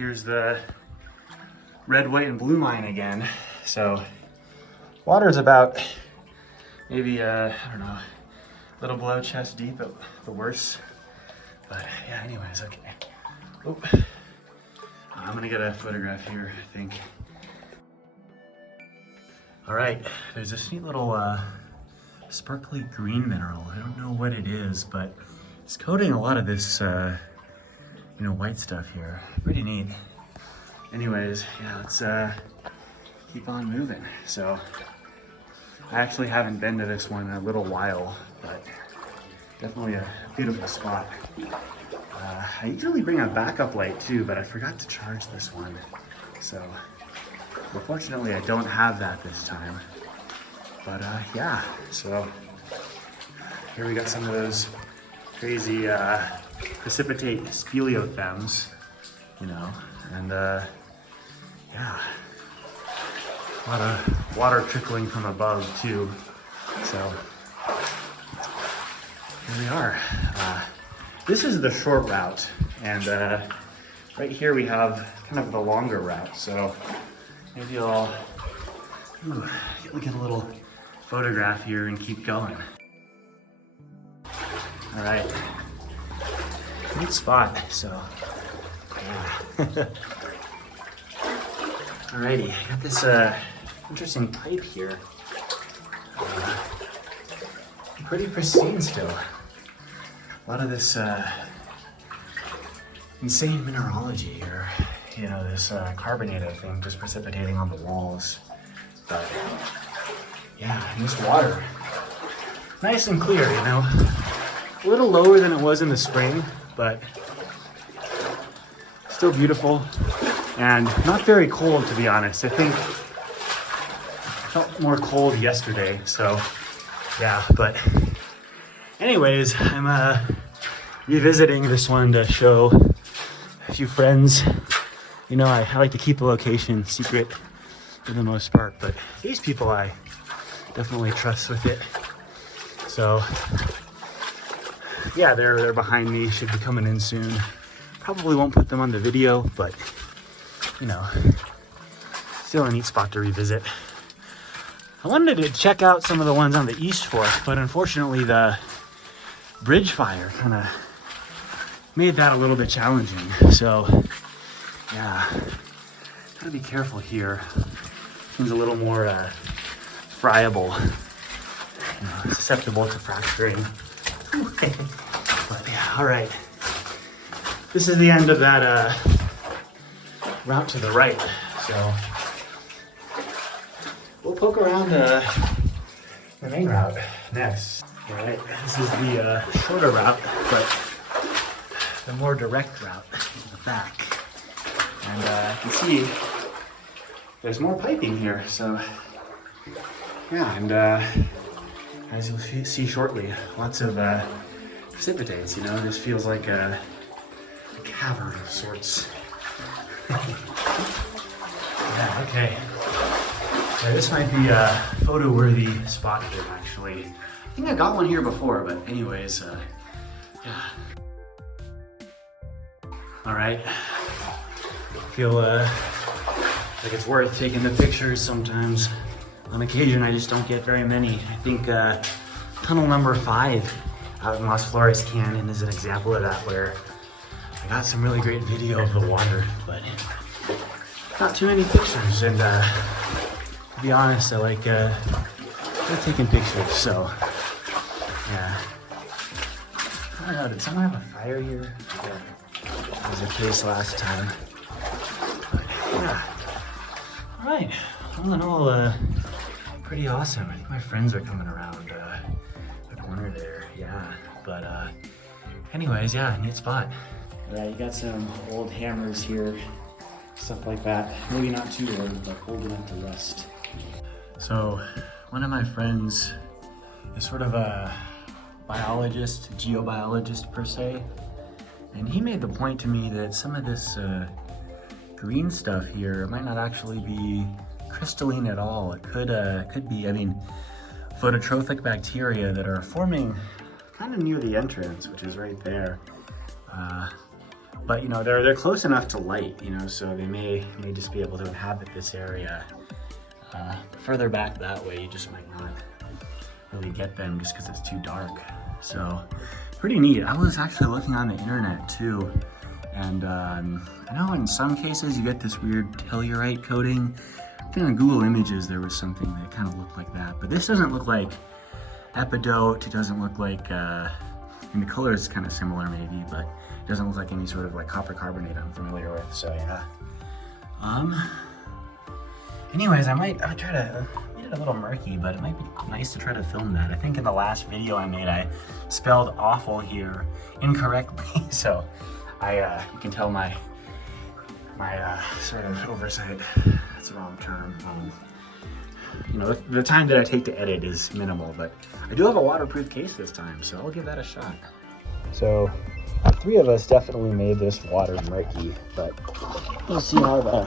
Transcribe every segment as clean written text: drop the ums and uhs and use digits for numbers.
here's the red, white, and blue mine again. So water's about maybe, I don't know, a little below chest deep at the worst. But yeah, anyways, okay. Oh, I'm gonna get a photograph here, I think. All right, there's this neat little sparkly green mineral. I don't know what it is, but it's coating a lot of this, you know, white stuff here. Pretty neat. Anyways, yeah, let's keep on moving. So I actually haven't been to this one in a little while, but definitely a beautiful spot. I usually bring a backup light too, but I forgot to charge this one. So unfortunately I don't have that this time. But yeah, so here we got some of those crazy precipitate speleothems, you know, and yeah, a lot of water trickling from above too. So here we are. This is the short route, and right here we have kind of the longer route. So maybe I'll look at a little photograph here and keep going. All right, good spot. So yeah. Alrighty, I got this interesting pipe here. Pretty pristine still. A lot of this insane mineralogy here. You know, this carbonated thing just precipitating on the walls. But yeah, and this water, nice and clear, you know. A little lower than it was in the spring, but still beautiful. And not very cold, to be honest. I think it felt more cold yesterday, so yeah, but anyways, I'm revisiting this one to show a few friends. You know, I like to keep the location secret for the most part, but these people I definitely trust with it. So yeah, they're behind me, should be coming in soon. Probably won't put them on the video, but you know, still a neat spot to revisit. I wanted to check out some of the ones on the East Fork, but unfortunately the bridge fire kind of made that a little bit challenging. So yeah, gotta be careful here. Seems a little more friable, you know, susceptible to fracturing. But yeah, all right. This is the end of that route to the right, so we'll poke around the main route next. All right, this is the shorter route, but the more direct route in the back. And you can see there's more piping here, so yeah, and as you'll see shortly, lots of precipitates, you know, this feels like a cavern of sorts. Yeah, okay. Yeah, this might be a photo-worthy spot here, actually. I think I got one here before, but anyways, yeah. All right. Feel like it's worth taking the pictures sometimes. On occasion, I just don't get very many. I think tunnel number 5 out in Las Flores Canyon is an example of that, where I got some really great video of the water, but not too many pictures. And to be honest, I like taking pictures, so yeah. I don't know, did someone have a fire here? Yeah, that was the case last time. But yeah, all right, all in all, pretty awesome. I think my friends are coming around the corner there, yeah. But anyways, yeah, neat spot. Yeah, you got some old hammers here, stuff like that. Maybe not too old, but old enough to rust. So one of my friends is sort of a biologist, geobiologist per se, and he made the point to me that some of this green stuff here might not actually be crystalline at all. It could be, I mean, phototrophic bacteria that are forming kind of near the entrance, which is right there. But you know, they're close enough to light, you know, so they may just be able to inhabit this area. Further back that way, you just might not really get them just because it's too dark. So pretty neat. I was actually looking on the internet too, and I know in some cases you get this weird tellurite coating. I think on Google Images there was something that kind of looked like that, but this doesn't look like epidote. It doesn't look like, and the color is kind of similar maybe, but it doesn't look like any sort of like copper carbonate I'm familiar with. So yeah. Anyways, I'll try to get it a little murky, but it might be nice to try to film that. I think in the last video I made, I spelled awful here incorrectly. So you can tell my sort of oversight. That's the wrong term. You know, the time that I take to edit is minimal, but I do have a waterproof case this time, so I'll give that a shot. So, the three of us definitely made this water murky, but we'll see how the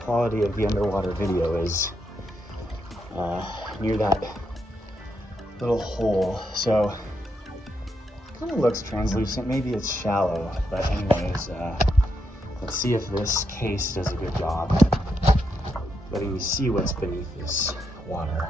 quality of the underwater video is near that little hole. So, it kind of looks translucent. Maybe it's shallow, but anyways, let's see if this case does a good job letting me see what's beneath this water.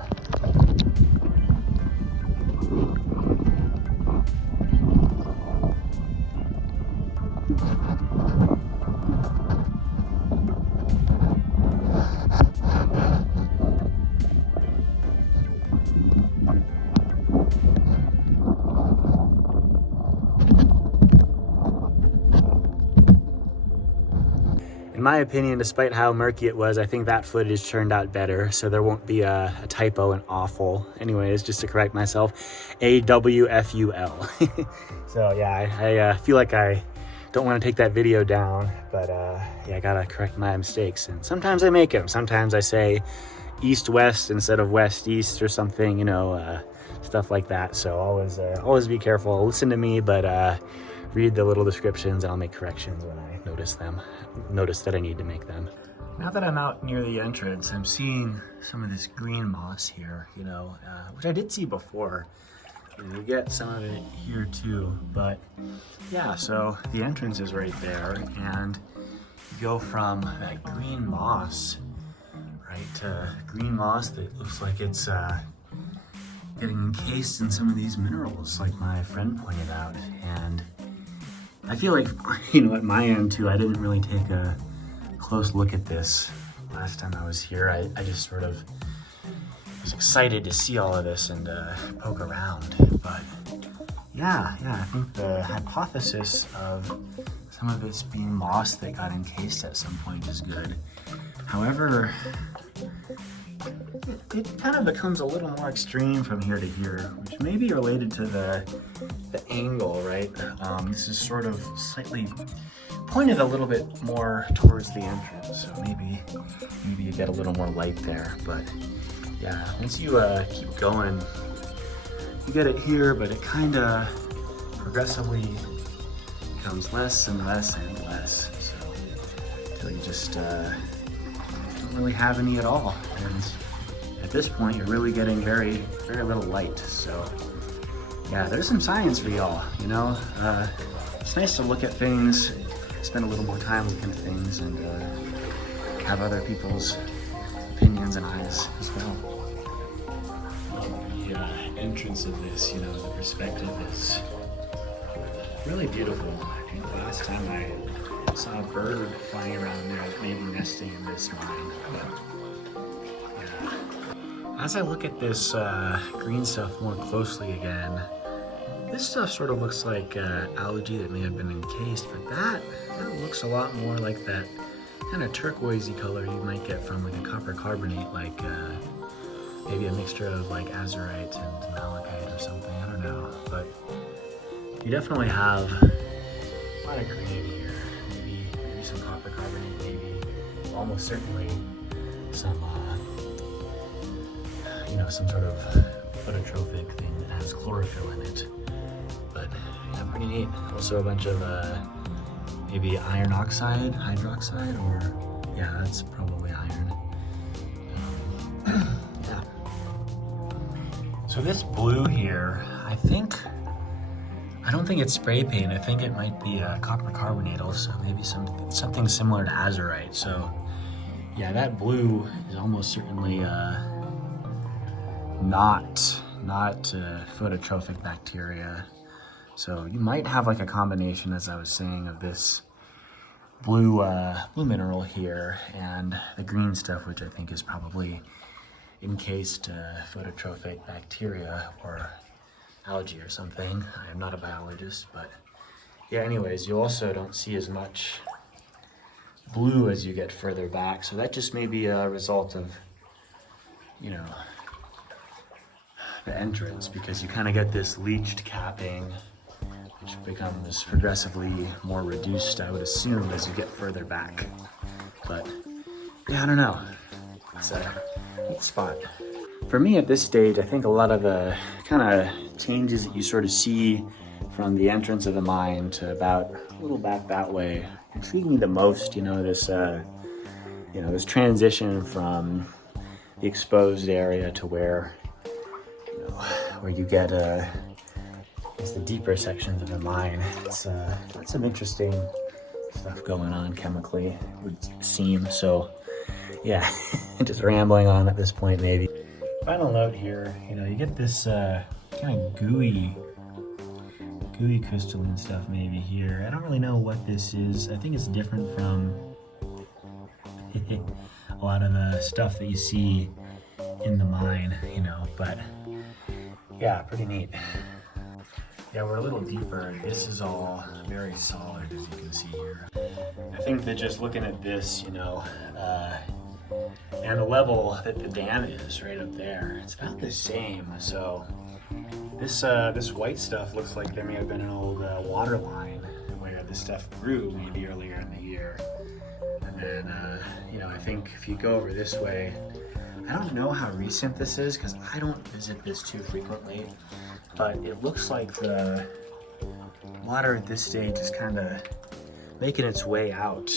In my opinion, despite how murky it was, I think that footage turned out better, so there won't be a typo and awful. Anyways, just to correct myself, AWFUL. So yeah, I feel like I don't want to take that video down, but yeah, I gotta correct my mistakes. And sometimes I make them. Sometimes I say east-west instead of west-east or something, you know, stuff like that. So always be careful. Listen to me, but read the little descriptions and I'll make corrections when I notice that I need to make them. Now that I'm out near the entrance, I'm seeing some of this green moss here, you know, which I did see before. And you get some of it here too, but yeah, so the entrance is right there, and you go from that green moss, right, to green moss that looks like it's getting encased in some of these minerals, like my friend pointed out. And I feel like, you know, at my end too, I didn't really take a close look at this last time I was here. I just sort of was excited to see all of this and poke around. But yeah, I think the hypothesis of some of this being moss that got encased at some point is good. However, it kind of becomes a little more extreme from here to here, which may be related to the angle, right? This is sort of slightly pointed a little bit more towards the entrance, so maybe you get a little more light there. But yeah, once you keep going, you get it here, but it kind of progressively becomes less and less and less, so until you just don't really have any at all. And at this point, you're really getting very, very little light. So yeah, there's some science for y'all, you know? It's nice to look at things, spend a little more time looking at things, and have other people's opinions and eyes as well. The entrance of this, you know, the perspective is really beautiful. I think the last time I saw a bird flying around there, maybe nesting in this mine. As I look at this green stuff more closely again, this stuff sort of looks like algae that may have been encased, but that looks a lot more like that kind of turquoisey color you might get from like a copper carbonate, like maybe a mixture of like azurite and malachite or something, I don't know. But you definitely have a lot of green here, maybe some copper carbonate, maybe almost certainly some you know, some sort of phototrophic thing that has chlorophyll in it. But yeah, pretty neat. Also a bunch of maybe iron oxide, hydroxide, or yeah, that's probably iron. Yeah. So this blue here, I think I don't think it's spray paint. I think it might be copper carbonate also, maybe something similar to azurite. So yeah, that blue is almost certainly not phototrophic bacteria. So you might have like a combination, as I was saying, of this blue mineral here and the green stuff, which I think is probably encased phototrophic bacteria or algae or something. I am not a biologist, but yeah, anyways, you also don't see as much blue as you get further back. So that just may be a result of, you know, the entrance, because you kind of get this leached capping, which becomes progressively more reduced, I would assume, as you get further back. But yeah, I don't know. It's a neat spot. For me at this stage, I think a lot of the kind of changes that you sort of see from the entrance of the mine to about a little back that way intrigue me the most. You know, this this transition from the exposed area to where you get the deeper sections of the mine. It's got some interesting stuff going on chemically, it would seem. So yeah, just rambling on at this point maybe. Final note here, you get this kind of gooey crystalline stuff maybe here. I don't really know what this is. I think it's different from a lot of the stuff that you see in the mine, but yeah, pretty neat. Yeah, we're a little deeper. This is all very solid, as you can see here. I think that just looking at this, and the level that the dam is right up there, it's about the same. So this white stuff looks like there may have been an old water line where this stuff grew maybe earlier in the year. And then, I think if you go over this way, I don't know how recent this is because I don't visit this too frequently, but it looks like the water at this stage is kind of making its way out,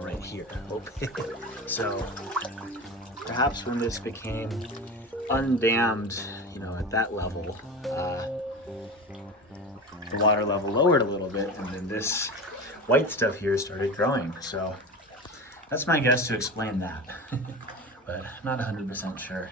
right here. So perhaps when this became undammed, at that level, the water level lowered a little bit, and then this white stuff here started growing. So that's my guess to explain that, but I'm not 100% sure.